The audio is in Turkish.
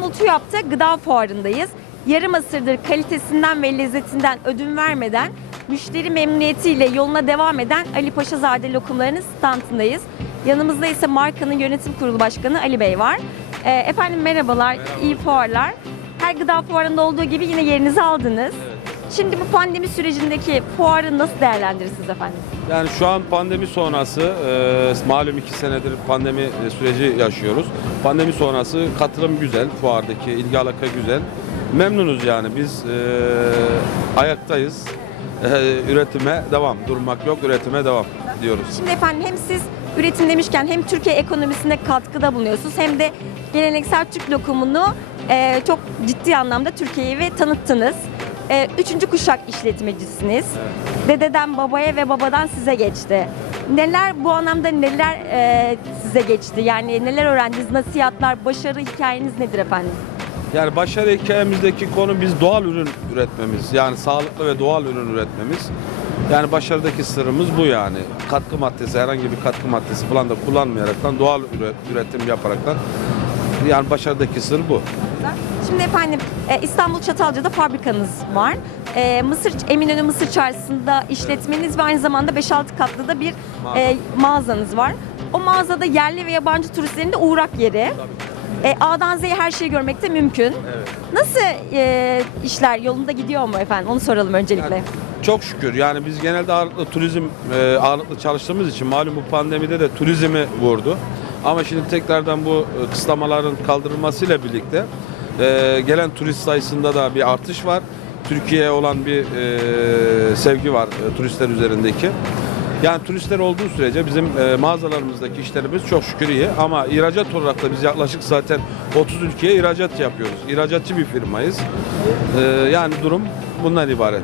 İstanbul TÜYAP'ta gıda fuarındayız. Yarım asırdır kalitesinden ve lezzetinden ödün vermeden müşteri memnuniyetiyle yoluna devam eden Ali Paşazade lokumlarının standındayız. Yanımızda ise markanın yönetim kurulu başkanı Ali Bey var. Ee, efendim merhabalar, iyi fuarlar. Her gıda fuarında olduğu gibi yine yerinizi aldınız. Şimdi bu pandemi sürecindeki fuarı nasıl değerlendirirsiniz efendim? Yani şu an pandemi sonrası, e, malum iki senedir pandemi süreci yaşıyoruz. Pandemi sonrası katılım güzel, fuardaki ilgi alaka güzel. Memnunuz yani biz e, ayaktayız. E, üretime devam, durmak yok, üretime devam diyoruz. Şimdi efendim hem siz üretim demişken hem Türkiye ekonomisine katkıda bulunuyorsunuz hem de geleneksel Türk lokumunu e, çok ciddi anlamda Türkiye'ye ve tanıttınız. E, üçüncü kuşak işletmecisiniz. Dededen babaya ve babadan size geçti. Neler bu anlamda neler e, size geçti? Yani neler öğrendiniz? Nasihatler, başarı hikayeniz nedir efendim? Yani başarı hikayemizdeki konu biz doğal ürün üretmemiz. Yani sağlıklı ve doğal ürün üretmemiz. Yani başarıdaki sırrımız bu yani. Katkı maddesi, herhangi bir katkı maddesi falan da kullanmayaraktan doğal üre- üretim yaparaktan yani başarıdaki sır bu. Şimdi efendim e, İstanbul Çatalca'da fabrikanız var. E, Mısır Eminönü Mısır Çarşısı'nda işletmeniz ve aynı zamanda 5-6 katlı da bir e, mağazanız var. O mağazada yerli ve yabancı turistlerin de uğrak yeri. E, A'dan Z'ye her şeyi görmek de mümkün. Evet. Nasıl e, işler yolunda gidiyor mu efendim? Onu soralım öncelikle. Yani çok şükür yani biz genelde ağırlıklı turizm e, ağırlıklı çalıştığımız için malum bu pandemide de turizmi vurdu. Ama şimdi tekrardan bu e, kısıtlamaların kaldırılmasıyla birlikte e, gelen turist sayısında da bir artış var. Türkiye'ye olan bir e, sevgi var e, turistler üzerindeki. Yani turistler olduğu sürece bizim e, mağazalarımızdaki işlerimiz çok şükür iyi ama ihracat olarak da biz yaklaşık zaten 30 ülkeye ihracat yapıyoruz. İhracatçı bir firmayız. E, yani durum bundan ibaret.